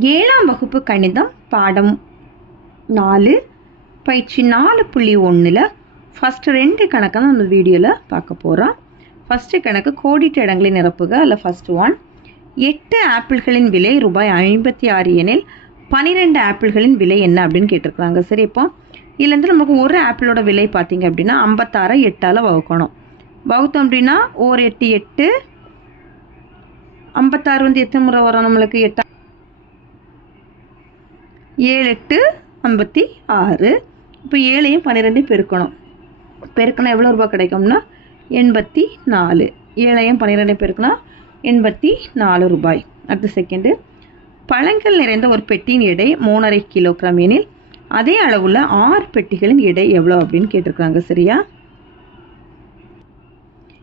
ஏழாம் வகுப்பு கணிதம் பாடம் நாலு. பயிற்சி நாலு புள்ளி ஒன்றில் ஃபஸ்ட்டு ரெண்டு கணக்கை தான் நம்ம வீடியோவில் பார்க்க போகிறோம் ஃபஸ்ட்டு கணக்கு கோடிட்ட இடங்களை நிரப்புக அல்ல ஃபஸ்ட்டு ஒன் எட்டு ஆப்பிள்களின் விலை ரூபாய் ஐம்பத்தி ஆறு எனில் பனிரெண்டு ஆப்பிள்களின் விலை என்ன அப்படின்னு கேட்டிருக்கிறாங்க. சரி இப்போ இதுலேருந்து நமக்கு ஒரு ஆப்பிளோட விலை பார்த்தீங்க அப்படின்னா ஐம்பத்தாறு எட்டால் வகுக்கணும். வகுத்தோம் அப்படின்னா ஓர் எட்டு எட்டு. ஐம்பத்தாறு வந்து எத்தனை முறை வரும் நம்மளுக்கு? எட்டா ஏழு எட்டு ஐம்பத்தி ஆறு. இப்போ ஏழையும் பன்னிரெண்டையும் பெருக்கணும். பெருக்கணும் எவ்வளோ ரூபாய் கிடைக்கும்னா எண்பத்தி நாலு. ஏழையும் பன்னிரெண்டையும் பெருக்கினா எண்பத்தி நாலு ரூபாய். அடுத்த செகண்டு பழங்கள் நிறைந்த ஒரு பெட்டியின் எடை மூணரை கிலோகிராம் எனில் அதே அளவுள்ள ஆறு பெட்டிகளின் எடை எவ்வளோ அப்படின்னு கேட்டிருக்காங்க சரியா?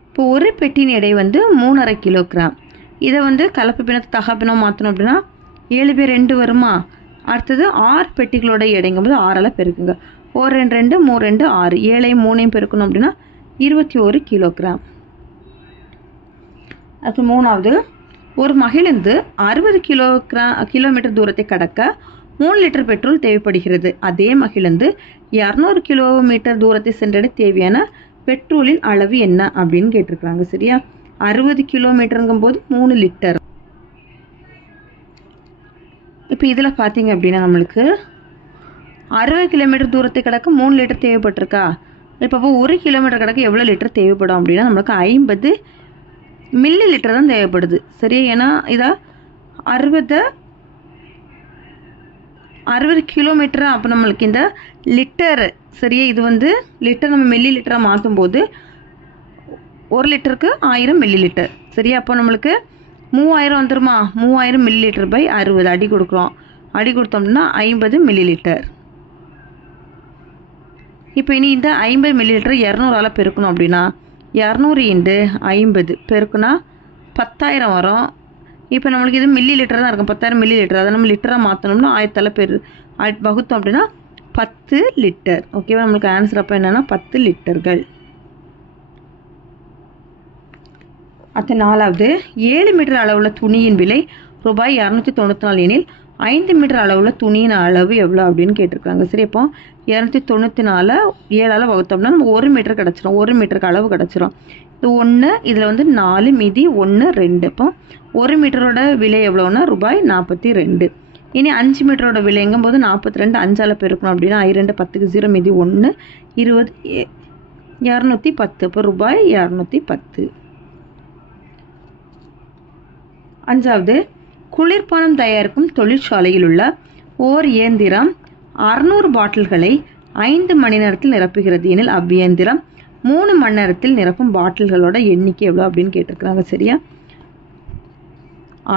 இப்போ ஒரு பெட்டியின் எடை வந்து மூணரை கிலோகிராம். இதை வந்து கலப்பு பிணத்தை தகப்பினம் மாற்றணும் அப்படின்னா ஏழு பேர் ரெண்டு வருமா? அடுத்தது ஆறு பெட்டிகளோட எடைங்கும் போது ஆறால் பெருக்குங்க. ஒரு ரெண்டு ரெண்டு மூணு ரெண்டு ஆறு. ஏழையும் மூணையும் பெருக்கணும் அப்படின்னா இருபத்தி ஒரு கிலோகிராம். அடுத்து மூணாவது ஒரு மகிழ்ந்து அறுபது கிலோகிரா கிலோமீட்டர் தூரத்தை கடக்க மூணு லிட்டர் பெட்ரோல் தேவைப்படுகிறது. அதே மகிழ்ந்து இரநூறு கிலோமீட்டர் தூரத்தை சென்றடைய தேவையான பெட்ரோலின் அளவு என்ன அப்படின்னு கேட்டிருக்கிறாங்க சரியா? அறுபது கிலோமீட்டருங்கும் போது மூணு லிட்டர். இப்போ இதில் பார்த்தீங்க அப்படின்னா நம்மளுக்கு அறுபது கிலோமீட்டர் தூரத்தை கிடக்க மூணு லிட்டர் தேவைப்பட்டிருக்கா? இப்போ ஒரு கிலோமீட்டர் கிடக்க எவ்வளோ லிட்டர் தேவைப்படும் அப்படின்னா நம்மளுக்கு ஐம்பது மில்லி லிட்டர் தான் தேவைப்படுது. சரியா? ஏன்னா இதாக அறுபது அறுபது கிலோமீட்டர் அப்போ நம்மளுக்கு இந்த லிட்டர் சரியா? இது வந்து லிட்டர் நம்ம மில்லி லிட்டராக மாற்றும் போது ஒரு லிட்டருக்கு ஆயிரம் மில்லி லிட்டர் சரியா? அப்போ நம்மளுக்கு மூவாயிரம் வந்துருமா? மூவாயிரம் மில்லி லிட்டர் பை அறுபது. அடி கொடுக்குறோம். அடி கொடுத்தோம்னா ஐம்பது மில்லி லிட்டர் இப்போ இனி இந்த ஐம்பது மில்லி லிட்டர் இரநூறால் பெருக்கணும் அப்படின்னா இரநூறு இண்டு ஐம்பது பெருக்குனா பத்தாயிரம் வரும். இப்போ நம்மளுக்கு இது மில்லி லிட்டர் தான் இருக்கும். பத்தாயிரம் மில்லி லிட்டர் அதை நம்ம லிட்டராக மாற்றணும்னா ஆயிரத்தால் பெரு வகுத்தோம் அப்படின்னா பத்து லிட்டர் ஓகேவா நம்மளுக்கு ஆன்சர் அப்போ என்னென்னா பத்து லிட்டர்கள் அடுத்த நாலாவது ஏழு மீட்டர் அளவுள்ள துணியின் விலை ரூபாய் இரநூத்தி தொண்ணூற்றி நாலு எனில் ஐந்து மீட்டர் அளவுள்ள துணியின் அளவு எவ்வளோ அப்படின்னு கேட்டிருக்காங்க. சரி இப்போ இரநூத்தி தொண்ணூற்றி நாலு ஏழால் வகுத்தோம்னா நம்ம ஒரு மீட்டர் கிடச்சிரும். ஒரு மீட்டருக்கு அளவு கிடச்சிரும். இது ஒன்று இதில் வந்து நாலு மீதி ஒன்று ரெண்டு. இப்போ ஒரு மீட்டரோட விலை எவ்வளோன்னா ரூபாய் நாற்பத்தி ரெண்டு. இனி அஞ்சு மீட்டரோட விலைங்கும் போது நாற்பத்தி ரெண்டு அஞ்சால் பெருக்கணும் அப்படின்னா ஐ ரெண்டு பத்துக்கு ஜீரோ மீதி ஒன்று இருபது இரநூத்தி பத்து. இப்போ ரூபாய் இரநூத்தி பத்து. அஞ்சாவது குளிர்பானம் தயாரிக்கும் தொழிற்சாலையில் உள்ள ஓர் இயந்திரம் அறுநூறு பாட்டில்களை ஐந்து மணி நேரத்தில் நிரப்புகிறது. எனில் அவ்வியந்திரம் மூணு மணி நேரத்தில் நிரப்பும் பாட்டில்களோட எண்ணிக்கை எவ்வளோ அப்படின்னு கேட்டிருக்கிறாங்க. சரியா?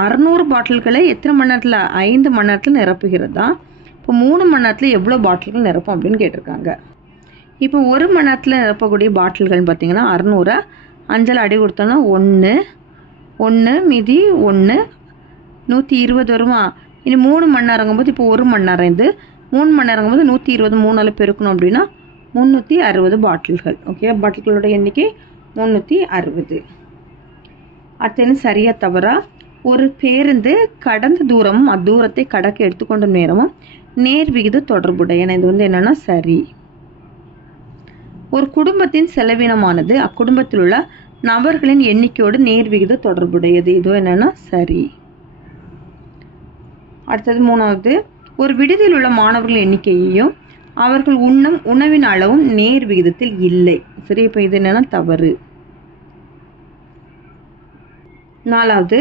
அறநூறு பாட்டில்களை எத்தனை மணி நேரத்தில்? ஐந்து மணி நேரத்தில் நிரப்புகிறதா? இப்போ மூணு மணி நேரத்தில் எவ்வளோ பாட்டில்கள் நிரப்பும் அப்படின்னு கேட்டிருக்காங்க. இப்போ ஒரு மணி நேரத்தில் நிரப்பக்கூடிய பாட்டில்கள்னு பார்த்தீங்கன்னா அறநூறை. அஞ்சல் அடி கொடுத்தோன்னா ஒன்று. ஒன்று மீதி ஒன்று நூற்றி இருபது வருமா? இனி மூணு மணி நேரங்கும்போது இப்போ ஒரு மணி நேரம் இது. மூணு மணி நேரங்கும்போது நூற்றி இருபது மூணால் பெருக்கணும் அப்படின்னா முந்நூற்றி அறுபது பாட்டில்கள். ஓகே பாட்டில்களோட எண்ணிக்கை முந்நூற்றி அறுபது. அடுத்தது என்ன? சரியாக தவறா? ஒரு பேருந்து கடந்த தூரமும் அத்தூரத்தை கடக்க எடுத்துக்கொண்ட நேரமும் நேர் விகித தொடர்புடைய இது வந்து என்னன்னா சரி. ஒரு குடும்பத்தின் செலவினமானது அக்குடும்பத்தில் உள்ள நபர்களின் எண்ணிக்கையோடு நேர் விகித தொடர்புடையது. இதுவும் என்னென்னா சரி. அடுத்தது மூணாவது. ஒரு விடுதியில் உள்ள மாணவர்கள் எண்ணிக்கையையும் அவர்கள் உண்ணும் உணவின் அளவும் நேர் விகிதத்தில் இல்லை. சரி இப்போ இது என்னென்னா தவறு. நாலாவது.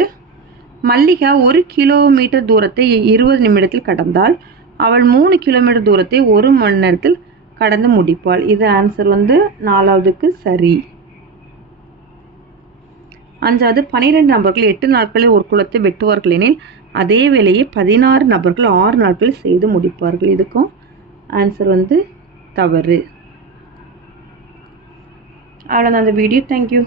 மல்லிகா ஒரு கிலோமீட்டர் தூரத்தை இருபது நிமிடத்தில் கடந்தால் அவள் மூணு கிலோமீட்டர் தூரத்தை ஒரு மணி நேரத்தில் கடந்து முடிப்பாள். இது ஆன்சர் வந்து நாலாவதுக்கு சரி. அஞ்சாவது பனிரெண்டு நபர்கள் எட்டு நாட்களில் ஒரு குளத்தை வெட்டுவார்கள் எனில் அதே வேலையை பதினாறு நபர்கள் ஆறு நாட்களில் செய்து முடிப்பார்கள். இதுக்கும் ஆன்சர் வந்து தவறு. அவ்வளோதான் அந்த வீடியோ தேங்க்யூ